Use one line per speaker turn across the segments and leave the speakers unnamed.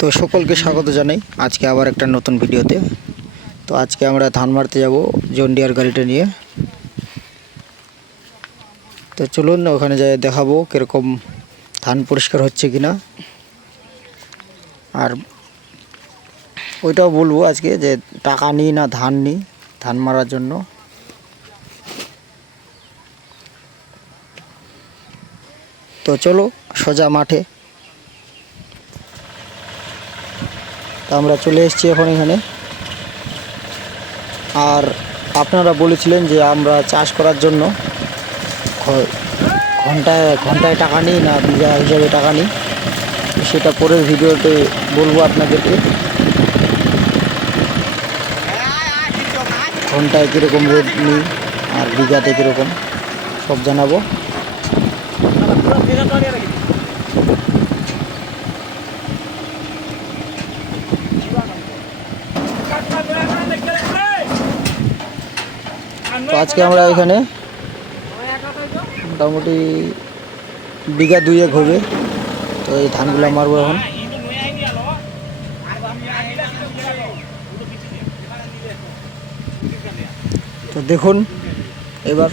তো সকলকে স্বাগত জানাই। আজকে আবার একটা নতুন ভিডিওতে। তো আজকে আমরা ধান মারতে যাব জন্ডিয়ার গাড়িটা নিয়ে। তো চলুন, ওখানে যাই, দেখাবো কীরকম ধান পরিষ্কার হচ্ছে কিনা। আর ওইটাও বলব আজকে যে টাকা নিই না, ধান নিই, ধান মারার জন্য। তো চলো, সোজা মাঠে। তো আমরা চলে এসেছি এখন এখানে। আর আপনারা বলেছিলেন যে আমরা চাষ করার জন্য ঘন্টায় ঘন্টায় টাকা নিই না, বিঘা হিসাবে টাকা নিই। সেটা পরের ভিডিওতে বলব আপনাদেরকে। ঘন্টায় কীরকম রেট নিই আর বিঘাতে কীরকম, সব জানাব। তো আজকে আমরা এখানে মোটামুটি বিঘা দুয়েক হবে। তো এই ধানগুলো মারবো এখন। তো দেখুন, এবার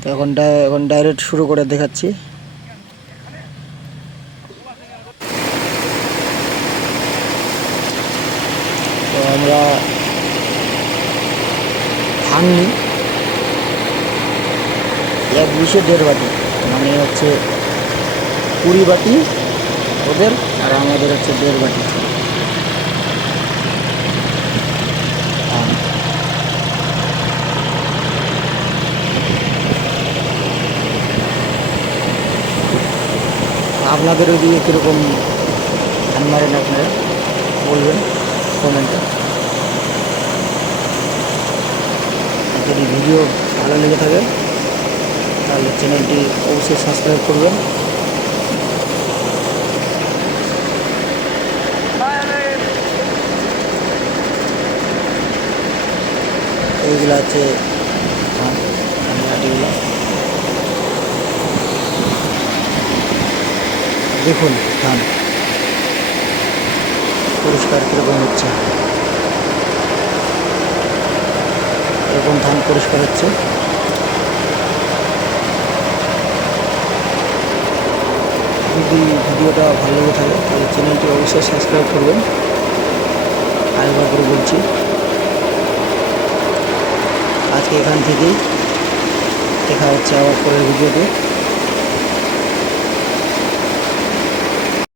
তো এখন এখন ডাইরেক্ট শুরু করে দেখাচ্ছি। তো আমরা নিই এক বিশে দেড় বাটি মানে হচ্ছে কুড়ি বাটি ওদের, আর আমাদের হচ্ছে দেড় বাটি। ধান। আপনাদের ওইদিকে কীরকম ধান মারেন আপনারা? বলবেন। কমেন্টে। যদি ভিডিও ভালো লেগে থাকে, তাহলে চ্যানেলটি অবশ্যই সাবস্ক্রাইব করবেন। এইগুলো ধান দেখুন ধান পরিষ্কার কীরকম হচ্ছে এরকম ধান পরিষ্কার হচ্ছে। যদি ভিডিওটা ভালো লেগে থাকে, তাহলে চ্যানেলটি অবশ্যই সাবস্ক্রাইব করবেন। আরেকবার করে বলছি, আজকে এখান থেকেই দেখা হচ্ছে আবার পরের ভিডিওতে।